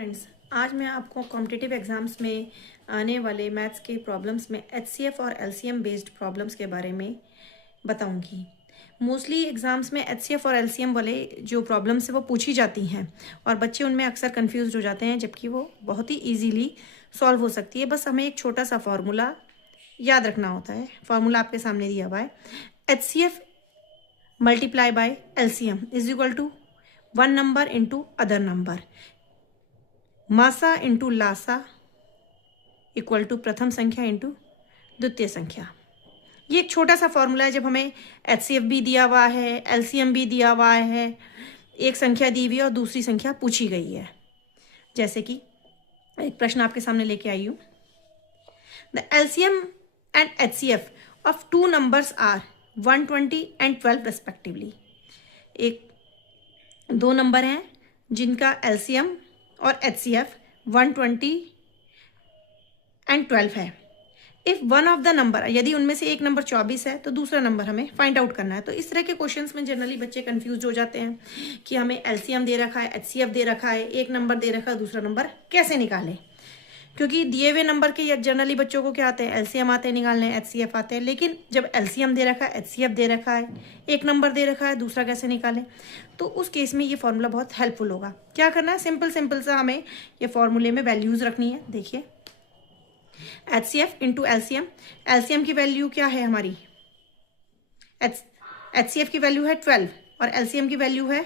Friends, आज मैं आपको कॉम्पिटिटिव एग्जाम्स में आने वाले मैथ्स के प्रॉब्लम्स में एचसीएफ और एलसीएम बेस्ड प्रॉब्लम्स के बारे में बताऊंगी। मोस्टली एग्जाम्स में एचसीएफ और एलसीएम वाले जो प्रॉब्लम्स है वो पूछी जाती हैं और बच्चे उनमें अक्सर कंफ्यूज हो जाते हैं, जबकि वो बहुत ही इजीली सॉल्व हो सकती है। बस हमें एक छोटा सा फॉर्मूला याद रखना होता है। फॉर्मूला आपके सामने दिया हुआ है। HCF multiply by LCM is equal to one number into other number, मासा इंटू लासा इक्वल टू प्रथम संख्या इंटू द्वितीय संख्या। ये एक छोटा सा फॉर्मूला है। जब हमें एचसीएफ भी दिया हुआ है, एलसीएम भी दिया हुआ है, एक संख्या दी हुई है और दूसरी संख्या पूछी गई है। जैसे कि एक प्रश्न आपके सामने लेके आई हूँ। The LCM and HCF of two numbers are 120 and 12 respectively. एक दो नंबर हैं जिनका एलसीएम और एचसीएफ 120 एंड 12 है। If one of the number, यदि उनमें से एक नंबर 24 है तो दूसरा नंबर हमें फाइंड आउट करना है। तो इस तरह के क्वेश्चंस में जनरली बच्चे कंफ्यूज हो जाते हैं कि हमें एलसीएम दे रखा है, एचसीएफ दे रखा है, एक नंबर दे रखा है, दूसरा नंबर कैसे निकालें। क्योंकि दिए हुए नंबर के जनरली बच्चों को क्या आते हैं, एलसीएम आते हैं निकालने, एचसीएफ आते हैं। लेकिन जब एलसीएम दे रखा है, एचसीएफ दे रखा है, एक नंबर दे रखा है, दूसरा कैसे निकालें, तो उस केस में ये फॉर्मूला बहुत हेल्पफुल होगा। क्या करना है, सिंपल सा हमें ये फॉर्मूले में वैल्यूज रखनी है। देखिए, एचसीएफ इंटू एलसीएम। एलसीएम की वैल्यू क्या है हमारी, एचसीएफ की वैल्यू है 12 और एलसीएम की वैल्यू है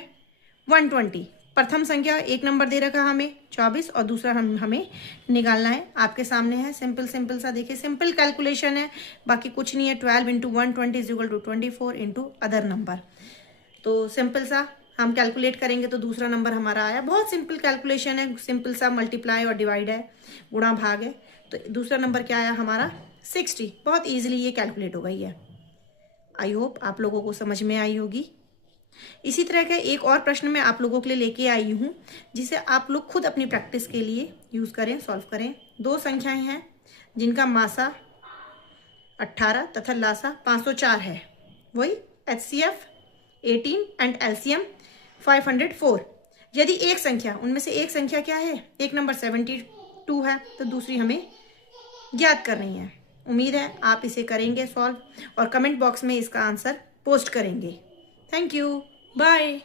120। प्रथम संख्या एक नंबर दे रखा हमें 24 और दूसरा हमें निकालना है। आपके सामने है, सिंपल सा देखिए, सिंपल कैलकुलेशन है, बाकी कुछ नहीं है। 12 into 120 is equal to 24 into other number. तो सिंपल सा हम कैलकुलेट करेंगे तो दूसरा नंबर हमारा आया। बहुत सिंपल कैलकुलेशन है, सिंपल सा मल्टीप्लाई और डिवाइड है, गुणा भाग है। तो दूसरा नंबर क्या आया हमारा 60। बहुत ईजिली ये कैलकुलेट हो गई है। आई होप आप लोगों को समझ में आई होगी। इसी तरह का एक और प्रश्न मैं आप लोगों के लिए लेके आई हूँ, जिसे आप लोग खुद अपनी प्रैक्टिस के लिए यूज करें, सॉल्व करें। दो संख्याएं हैं जिनका मासा 18 तथा लासा 504 है। वही एचसीएफ 18 एंड एलसीएम 504। यदि एक संख्या, उनमें से एक संख्या क्या है, एक नंबर 72 है, तो दूसरी हमें ज्ञात करनी है। उम्मीद है आप इसे करेंगे सॉल्व और कमेंट बॉक्स में इसका आंसर पोस्ट करेंगे। Thank you, bye.